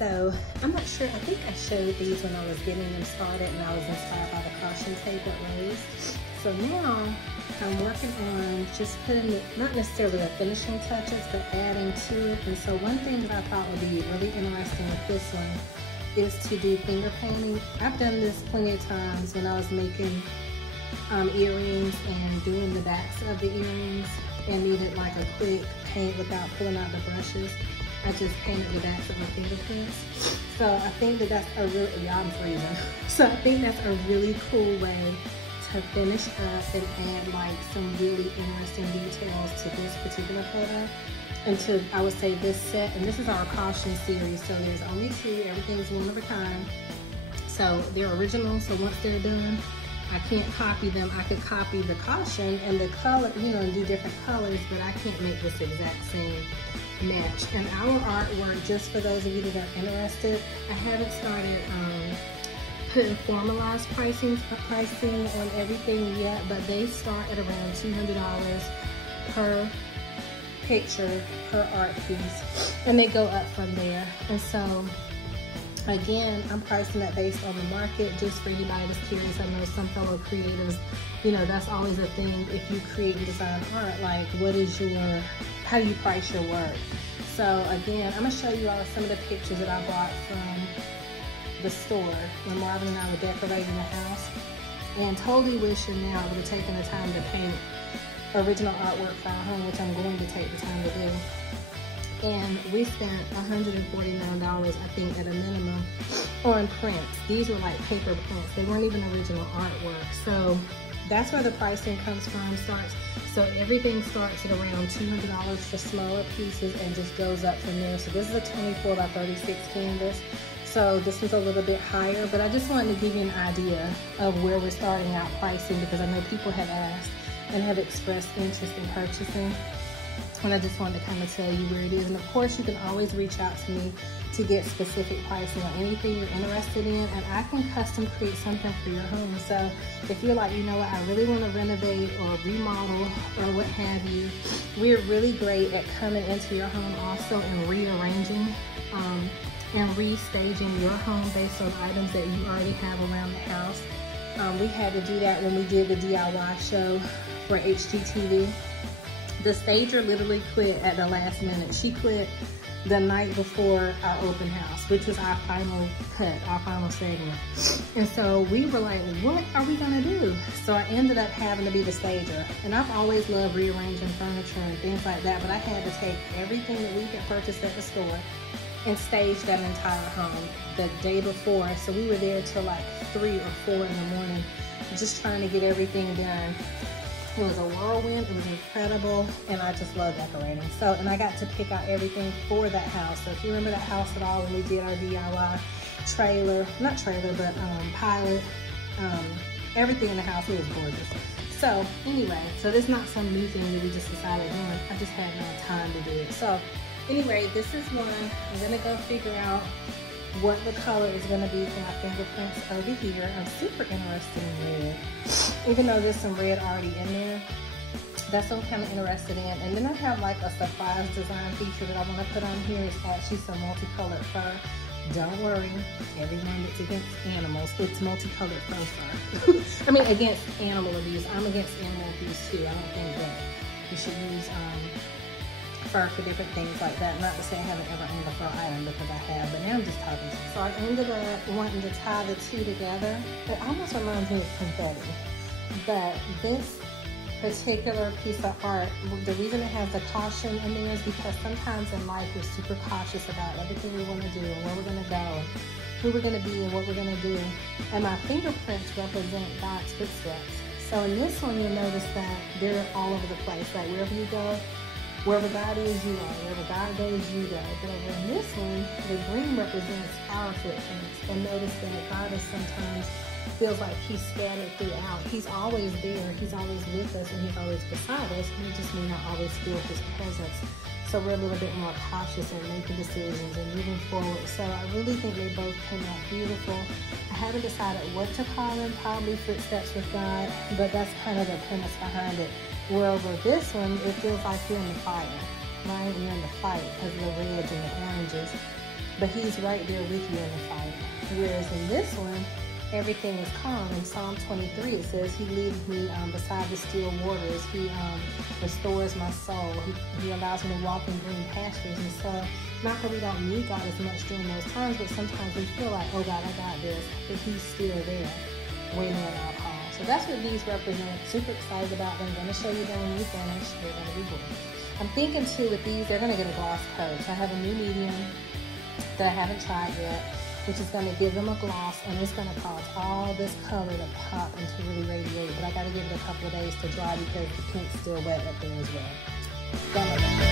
so I'm not sure, I think I showed these when I was getting them started and I was inspired by the caution tape at Ray's. So now I'm working on just putting, not necessarily the finishing touches, but adding to it. And so one thing that I thought would be really interesting with this one is to do finger painting. I've done this plenty of times when I was making earrings and doing the backs of the earrings and needed like a quick paint without pulling out the brushes. I just painted the backs of my fingerprints. So I think that that's a really, yeah, I'm freezing. So I think that's a really cool way to finish up and add like some really interesting details to this particular photo. And to, I would say, this set, and this is our caution series, so there's only 2, everything's one of a kind. So they're original, so once they're done, I can't copy them. I could copy the caution and the color, you know, and do different colors, but I can't make this exact same match. And our artwork, just for those of you that are interested, I haven't started putting formalized pricing on everything yet, but they start at around $200 per picture, per art piece, and they go up from there. And so again, I'm pricing that based on the market, just for anybody that's curious. I know some fellow creatives, you know, that's always a thing. If you create and design art, like what is your, how do you price your work? So again, I'm gonna show you all some of the pictures that I bought from the store when Marvin and I were decorating the house, and totally wishing now I would have taken the time to paint original artwork for our home, which I'm going to take the time to do. And we spent $149, I think, at a minimum on prints. These were like paper prints. They weren't even original artwork. So that's where the pricing comes from, So everything starts at around $200 for smaller pieces and just goes up from there. So this is a 24 by 36 canvas. So this was a little bit higher, but I just wanted to give you an idea of where we're starting out pricing, because I know people have asked and have expressed interest in purchasing. And I just wanted to kind of tell you where it is. And of course, you can always reach out to me to get specific pricing on anything you're interested in, and I can custom create something for your home. So if you're like, you know what, I really want to renovate or remodel or what have you, we're really great at coming into your home also and rearranging and restaging your home based on items that you already have around the house. We had to do that when we did the DIY show for HGTV. The stager literally quit at the last minute. She quit the night before our open house, which was our final cut, our final segment. And so we were like, what are we gonna do? So I ended up having to be the stager. And I've always loved rearranging furniture and things like that, but I had to take everything that we had purchased at the store and stage that entire home the day before. So we were there till like 3 or 4 in the morning, just trying to get everything done. It was a whirlwind, it was incredible, and I just love decorating. So, and I got to pick out everything for that house. So if you remember that house at all when we did our DIY trailer, not trailer, but pilot, everything in the house, it was gorgeous. So anyway, so this is not some new thing that we just decided on. I just had no time to do it. So anyway, this is one. I'm gonna go figure out what the color is going to be for my fingerprints over here. I'm super interested in red, even though there's some red already in there. That's what I'm kind of interested in. And then I have like a surprise design feature that I want to put on here. It's actually some multicolored fur. Don't worry, everyone that's against animals, it's multicolored faux fur. I mean, against animal abuse. I'm against animal abuse too. I don't think that you should use fur for different things like that. Not to say I haven't ever owned a fur item, because I have, but now I'm just talking. So I ended up wanting to tie the two together. It almost reminds me of confetti. But this particular piece of art, the reason it has the caution in there is because sometimes in life we're super cautious about everything we want to do and where we're going to go, who we're going to be and what we're going to do. And my fingerprints represent God's footsteps. So in this one, you'll notice that they're all over the place. Like wherever you go, wherever God is, you are. Wherever God goes, you go. But over in this one, the green represents our footprints. And notice that God is sometimes feels like he's scattered throughout. He's always there. He's always with us, and he's always beside us. We just may not always feel his presence. So we're a little bit more cautious in making decisions and moving forward. So I really think they both came out beautiful. I haven't decided what to call them. Probably Footsteps with God, but that's kind of the premise behind it. Where over this one, it feels like you're in the fire, right? You're in the fight because of the reds and the oranges. but he's right there with you in the fight. Whereas in this one, everything is calm. In Psalm 23, it says, he leads me beside the still waters. He restores my soul. He allows me to walk in green pastures. And so, not that we don't need God as much during those times, but sometimes we feel like, oh God, I got this. But he's still there, waiting on our call. So that's what these represent. Super excited about them. I'm going to show you them when we finish. They're going to be gorgeous. I'm thinking too with these, they're going to get a gloss coat. So I have a new medium that I haven't tried yet, which is going to give them a gloss, and it's going to cause all this color to pop and to really radiate. But I got to give it a couple of days to dry because the pink's still wet up there as well.